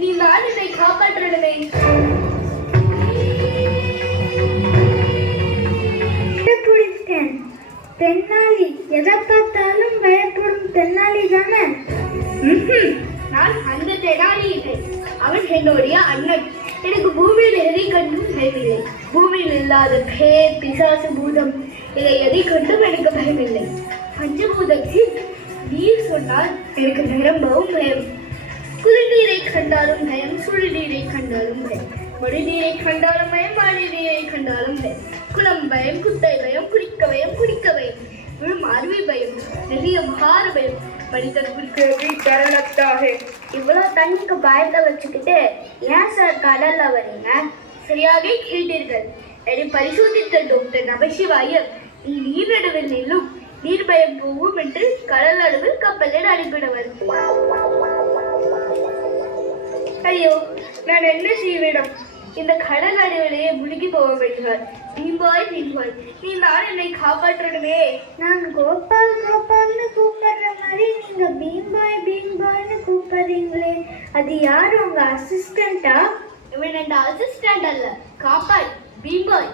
நீ நான் என்னை காப்பாற்றணுமே. தென்னாலி எதை பார்த்தாலும் பயப்படும் தென்னாலி தானே? நான் அந்த தெனாலி இல்லை. அவன் என்னுடைய அண்ணன். எனக்கு பூமியில் எதை கண்டும் பயமில்லை. பூமியில் இல்லாத பேர் பிசாசு பூதம் இதை எதை கண்டும் எனக்கு பயமில்லை. பஞ்சபூதத்தில் நீர் சொன்னால் எனக்கு நிரம்பவும் பயம். குளிர்நீரை கண்டாலும் பயம், சுடுநீரை கண்டாலும் பயம், மடிநீரை கண்டாலும் பயம், மழைநீரை கண்டாலும் பயம், குளம் பயம், குட்டை பயம், குடிக்க பயம், குடிக்க பயம், விழும் அருவி பயம், நிறைய மகார பயம், மனிதர்களுக்கு டர் லக்தா ஹை. இவ்வளவு தண்ணிக்கு பயத்தை வச்சுக்கிட்டு ஏன் சார் கடல்ல வரீங்க? சரியாக கேட்டீர்கள். என்னை பரிசோதித்த டாக்டர் நமசிவாயர் நீ நீர் நடுவில் நில்லும், நீர் பயம் போகும் என்று கடல் நடுவில் கப்பலில் அனுப்பினவர். ஐயோ, நான் என்ன செய்வேன்? இந்த கடல் நடுவிலேயே முழுகி போக வைக்கிறார். நீம்பாய் நீம்பாய், நீ நான் என்னை காப்பாற்றணுமே. நான் கோபால் கோபால்னு கூப்பிடுற மாதிரி நீங்க பீம்பாய் பீம்பாய்னு கூப்பிடுறீங்களே, அது யாரு? உங்க அசிஸ்டண்டா? இவன் என் அசிஸ்டண்ட் அல்ல, காப்பாய் பீம்பாய்.